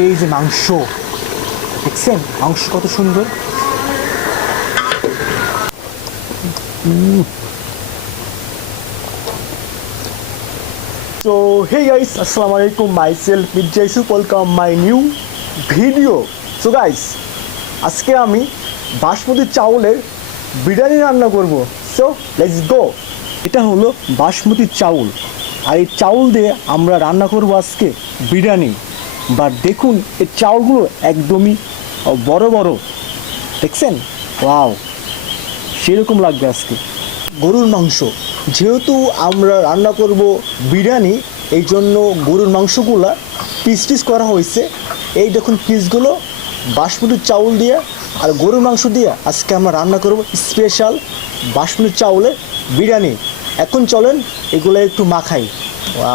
এই যে মাংস, দেখছেন মাংস কত সুন্দর। তো হে গাইস, আসসালামু আলাইকুম, myself Mirza Yusuf, welcome my new video. So guys, আজকে আমি বাসমতি চাউলের বিরিয়ানি রান্না করব। So let's go. এটা হলো বাসমতি চাউল, আর এই চাউল দিয়ে আমরা রান্না করব আজকে বিরিয়ানি। বাট দেখুন এই চাউলগুলো একদমই বড় বড়, দেখছেন? ওয়াও, সেরকম লাগবে আজকে। গরুর মাংস, যেহেতু আমরা রান্না করব বিরিয়ানি, এই জন্য গরুর মাংসগুলো পিস পিস করা হয়েছে। এই দেখুন পিসগুলো বাসমতি চাউল দিয়ে আর গরুর মাংস দিয়ে আজকে আমরা রান্না করব স্পেশাল বাসমতি চাউলের বিরিয়ানি। এখন চলেন এগুলো একটু মাখাই।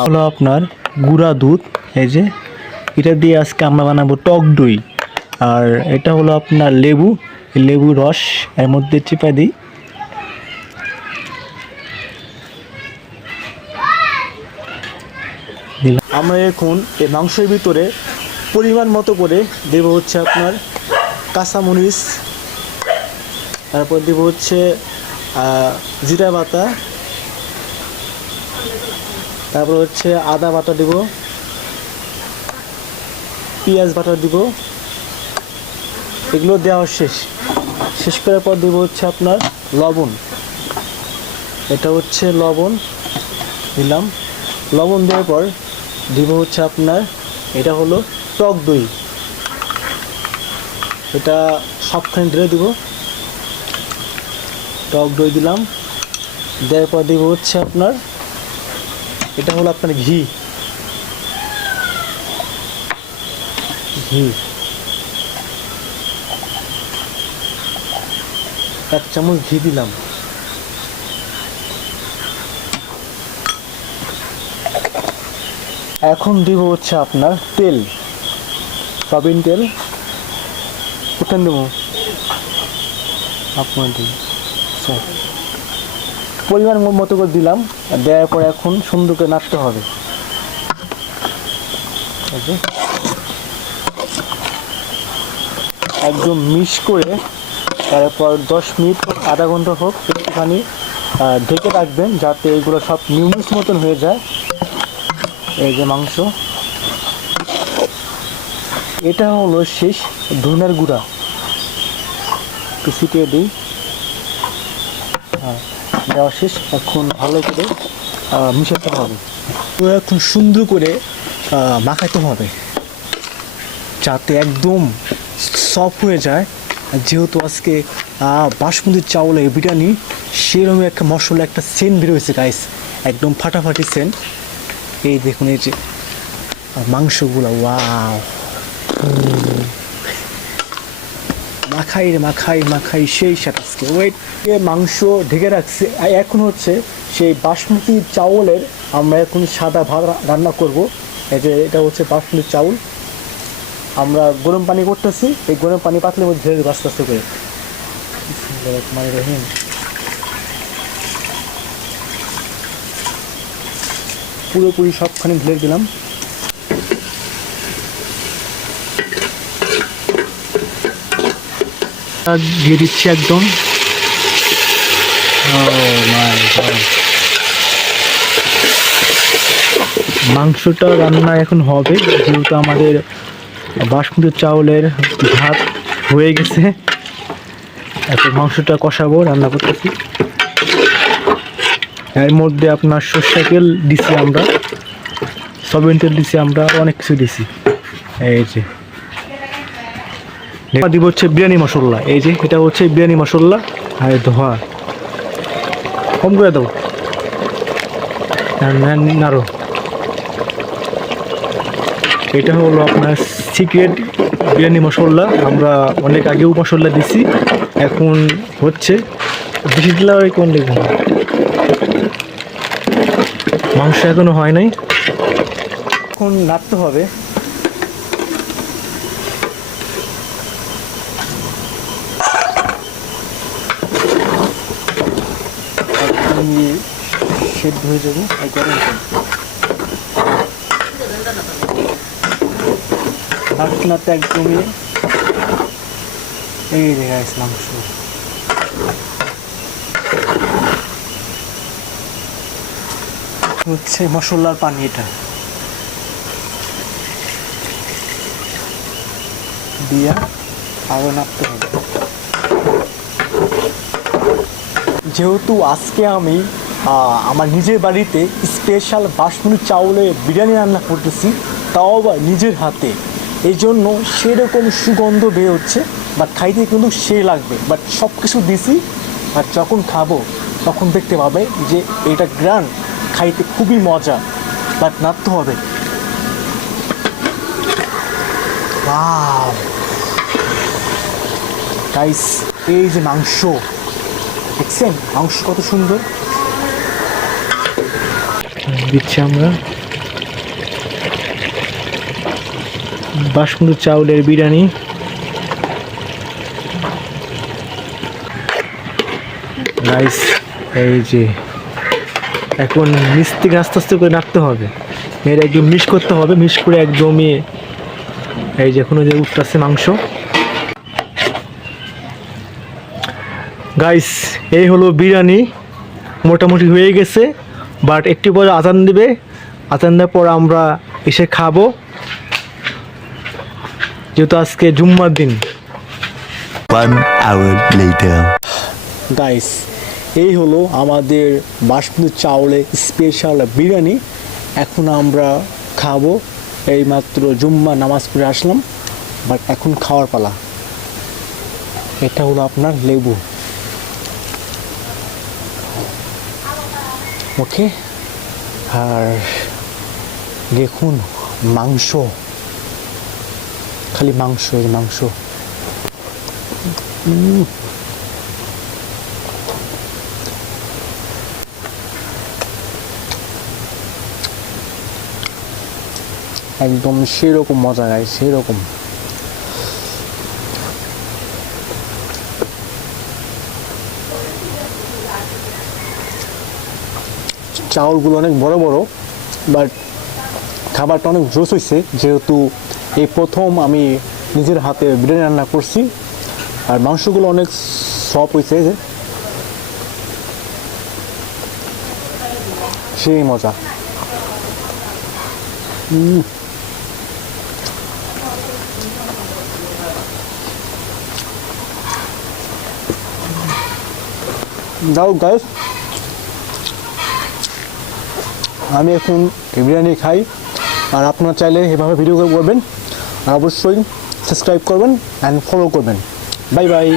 হলো আপনার গুঁড়া দুধ, এই যে এটা দিয়ে আজকে আমরা বানাবো টক দই। আর এটা হলো আপনার লেবু, লেবু রস এর মধ্যে চিপা দিই। আমরা এখন এই মাংসের ভিতরে পরিমাণ মতো করে দেব হচ্ছে আপনার কাঁচামরিচ, তারপর দেব হচ্ছে জিরা বাটা, তারপর হচ্ছে আদা বাটা দেব, পেঁয়াজ বাটা দিব। এগুলো দেওয়া শেষ করার পর দেব হচ্ছে আপনার লবণ। এটা হচ্ছে লবণ দিলাম। লবণ দেওয়ার পর দিব হচ্ছে আপনার, এটা হলো টক দই, এটা সবখানে ঢেলে দিব। টক দই দিলাম, দেওয়ার পর দিব হচ্ছে আপনার, এটা হলো আপনার ঘি। এক চামচ ঘি দিলাম। এখন দিব হচ্ছে আপনার তেল, সয়াবিন তেল। কোথায় দেবো আপনার দিন, পরিমাণ মতো করে দিলাম। দেওয়ার পরে এখন সুন্দর করে নাড়তে হবে। একদম মিক্স করে তারপর 10 মিনিট হোক, আধা ঘন্টা হোক, একটুখানি ঢেকে রাখবেন যাতে এগুলো সব নিউমিক্স মতন হয়ে যায়। এই যে মাংস, এটা হলো শেষ ধনের গুঁড়া, একটু ছিটিয়ে দিই। দেওয়া শেষ, এখন ভালো করে মিশাতে হবে। তো এখন সুন্দর করে মাখাতে হবে যাতে একদম সফট হয়ে যায়। যেহেতু আজকে বাসমতি চাউলের বিরিয়ানি, সেরকম একটা মশলা, একটা সেন্ট বেরোয়েছে গাইস, একদম ফাটাফাটি সেন্ট। এই দেখুন এই যে মাংসগুলো, ওয়াও, মাখাই সেই সাথে আজকে। ওয়েট, মাংস ঢেকে রাখছে। এখন হচ্ছে সেই বাসমতি চাউলের আমরা এখন সাদা ভাত রান্না করব। এই যে এটা হচ্ছে বাসমতি চাউল, আমরা গরম পানি করতেছি। এই গরম পানি পাতলের মধ্যে ঢেলে দেবো আস্তে আস্তে করে। পুরোপুরি সবখানে ঢেলে দিলাম। দিয়ে দিচ্ছি একদম। মাংসটা রান্না এখন হবে, যেহেতু আমাদের বাসমতি চাউলের ভাত হয়ে গেছে। এখন মাংসটা কষাবো, রান্না করতেছি। এর মধ্যে আপনার সরষের তেল দিছি আমরা, সয়াবিন তেল দিছি আমরা, অনেক কিছু দিছি। এই যে দিব হচ্ছে বিরিয়ানি মশলা। এই যে এটা হচ্ছে বিরিয়ানি মশলা। আর ধোয়া কম করে দেবো, নাড়ো। এটা হলো আপনার সিক্রেট বিরিয়ানি মশলা, আমরা অনেক আগেও মশলা দিছি। এখন হচ্ছে বেশি দিলে কোন দেখুন, মাংস এখনো হয় নাই, এখন নাড়তে হবে। সেদ্ধ হয়ে যাবে আর গরম নাড়তে নাড়তে একদমই এই যে গাইস মাংস হচ্ছে মশলার পানি এটা দিয়া আরো নাড়তে হবে। যেহেতু আজকে আমি আমার নিজের বাড়িতে স্পেশাল বাসমতি চাউলে বিরিয়ানি রান্না করতেছি, তাও আবার নিজের হাতে, এই জন্য সেরকম সুগন্ধ বের হচ্ছে, বাট খাইতে কিন্তু সে লাগবে। বাট সব কিছু দিছি, আর যখন খাবো তখন দেখতে পাবে যে এটা গ্রান খাইতে খুবই মজা, বাট নাড়তে হবে। ওয়াও গাইস, এই যে মাংস দেখছেন, মাংস কত সুন্দর দিচ্ছি আমরা। বাসমতি চাউলের বিরিয়ানি রাইস, এই যে এখন নিচ থেকে আস্তে আস্তে করে নাড়তে হবে, এর একদম মিক্স করতে হবে, মিক্স করে একদমই এই যে এখনো যে উঠতেছে মাংস। গাইস, এই হলো বিরিয়ানি, মোটামুটি হয়ে গেছে, বাট একটু পরে আজান দিবে, আজান দেওয়ার পর আমরা এসে খাবো, যেহেতু আজকে জুম্মার দিন। 1 hour later. গাইস, এই হলো আমাদের বাসমতি চাউলে স্পেশাল বিরিয়ানি। এখন আমরা খাবো, এই মাত্র জুম্মা নামাজ পড়ে আসলাম, বাট এখন খাওয়ার পালা। এটা হলো আপনার লেবু, ওকে। আর দেখুন মাংস, খালি মাংস, এই মাংস। একদম সেরকম মজা গায়, সেরকম। চাউলগুলো অনেক বড় বড়, বাট খাবারটা অনেক জোস হয়েছে, যেহেতু এই প্রথম আমি নিজের হাতে বিরিয়ানি রান্না করছি। আর মাংসগুলো অনেক সফট হয়েছে, সেই মজা। যাও গাইস, আমি এখন বিরিয়ানি খাই, আর আপনারা চাইলে এভাবে ভিডিও করবেন, আর অবশ্যই সাবস্ক্রাইব করবেন অ্যান্ড ফলো করবেন। Bye bye.